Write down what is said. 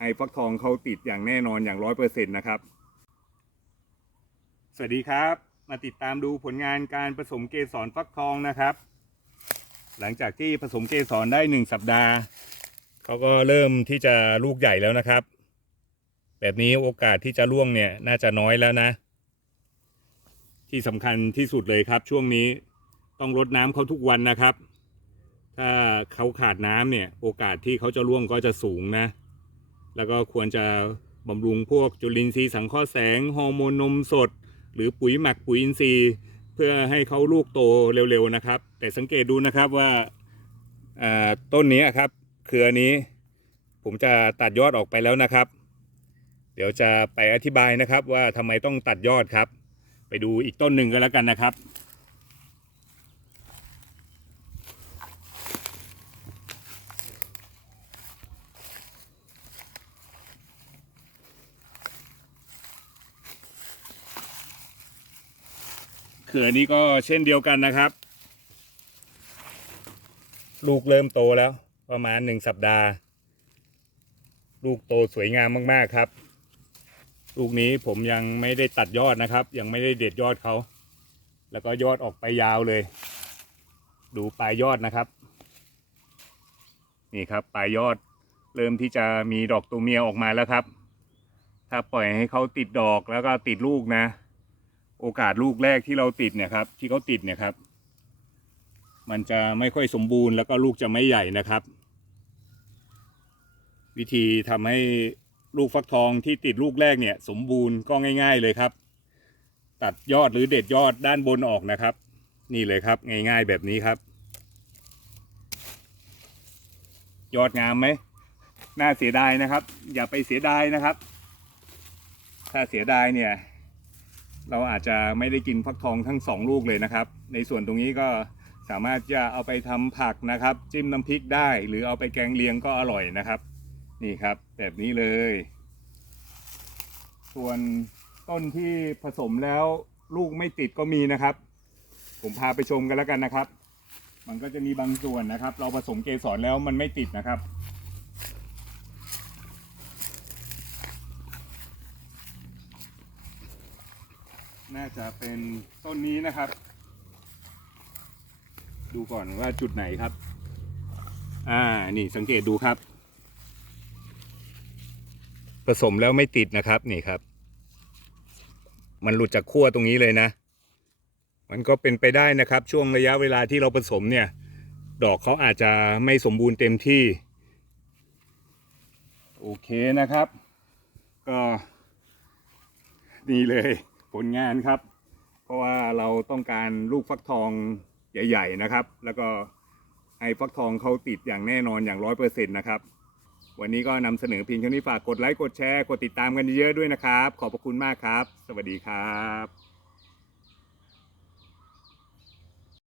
ให้ฟักทองเขาติดอย่างแน่นอนอย่างร้อยเปอร์เซ็นต์นะครับ สวัสดีครับ มาติดตามดูผลงานการผสมเกสรฟักทองนะครับ หลังจากที่ผสมเกสรได้หนึ่งสัปดาห์เขาก็เริ่มที่จะลูกใหญ่แล้วนะครับ แบบนี้โอกาสที่จะร่วงเนี่ยน่าจะน้อยแล้วนะ ที่สำคัญที่สุดเลยครับ ช่วงนี้ต้องรดน้ำเขาทุกวันนะครับ ถ้าเขาขาดน้ำเนี่ย โอกาสที่เขาจะร่วงก็จะสูงนะ แล้วก็ควรจะบำรุงพวกจุลินทรีย์สังเคราะห์แสงฮอร์โมนนมสด หรือปุ๋ยหมักปุ๋ยอินทรีย์ เพื่อให้เขาลูกโตเร็วๆนะครับ แต่สังเกตดูนะครับว่าต้นนี้ครับเครือนี้ ผมจะตัดยอดออกไปแล้วนะครับ เดี๋ยวจะไปอธิบายนะครับว่าทำไมต้องตัดยอดครับ ไปดูอีกต้นหนึ่งก็แล้วกันนะครับ เขื่อนี้ก็เช่นเดียวกันนะครับ ลูกเริ่มโตแล้ว ประมาณหนึ่งสัปดาห์ ลูกโตสวยงามมาก ๆ ครับ ลูกนี้ผมยังไม่ได้ตัดยอดนะครับ ยังไม่ได้เด็ดยอดเขา แล้วก็ยอดออกไปยาวเลย ดูปลายยอดนะครับ นี่ครับปลายยอดเริ่มที่จะมีดอกตัวเมียออกมาแล้วครับ ถ้าปล่อยให้เขาติดดอกแล้วก็ติดลูกนะ โอกาสลูกแรกที่เราติดเนี่ยครับ ที่เขาติดเนี่ยครับ มันจะไม่ค่อยสมบูรณ์แล้วก็ลูกจะไม่ใหญ่นะครับ วิธีทำให้ลูกฟักทองที่ติดลูกแรกเนี่ย สมบูรณ์ก็ง่าย ๆเลยครับ ตัดยอดหรือเด็ดยอดด้านบนออกนะครับ นี่เลยครับ ง่ายๆแบบนี้ครับ ยอดงามไหมน่าเสียดายนะครับ อย่าไปเสียดายนะครับ ถ้าเสียดายเนี่ย เราอาจจะไม่ได้กินฟักทองทั้งสองลูกเลยนะครับ ในส่วนตรงนี้ก็สามารถจะเอาไปทำผักนะครับ จิ้มน้ำพริกได้ หรือเอาไปแกงเลียงก็อร่อยนะครับ นี่ครับ แบบนี้เลย ส่วนต้นที่ผสมแล้วลูกไม่ติดก็มีนะครับ ผมพาไปชมกันแล้วกันนะครับ มันก็จะมีบางส่วนนะครับ เราผสมเกสรแล้วมันไม่ติดนะครับ น่าจะเป็นต้นนี้นะครับ ดูก่อนว่าจุดไหนครับ อ่านี่สังเกตดูครับ ผสมแล้วไม่ติดนะครับนี่ครับ มันหลุดจากขั้วตรงนี้เลยนะ มันก็เป็นไปได้นะครับ ช่วงระยะเวลาที่เราผสมเนี่ย ดอกเขาอาจจะไม่สมบูรณ์เต็มที่ โอเคนะครับ ก็นี่เลย ผลงานครับ เพราะว่าเราต้องการลูกฟักทองใหญ่ ๆนะครับ แล้วก็ให้ฟักทองเขาติดอย่างแน่นอนอย่างร้อยเปอร์เซ็นต์นะครับ วันนี้ก็นำเสนอเพียงเท่านี้ฝากกดไลค์กดแชร์กดติดตามกันเยอะๆด้วยนะครับ ขอบพระคุณมากครับ สวัสดีครับ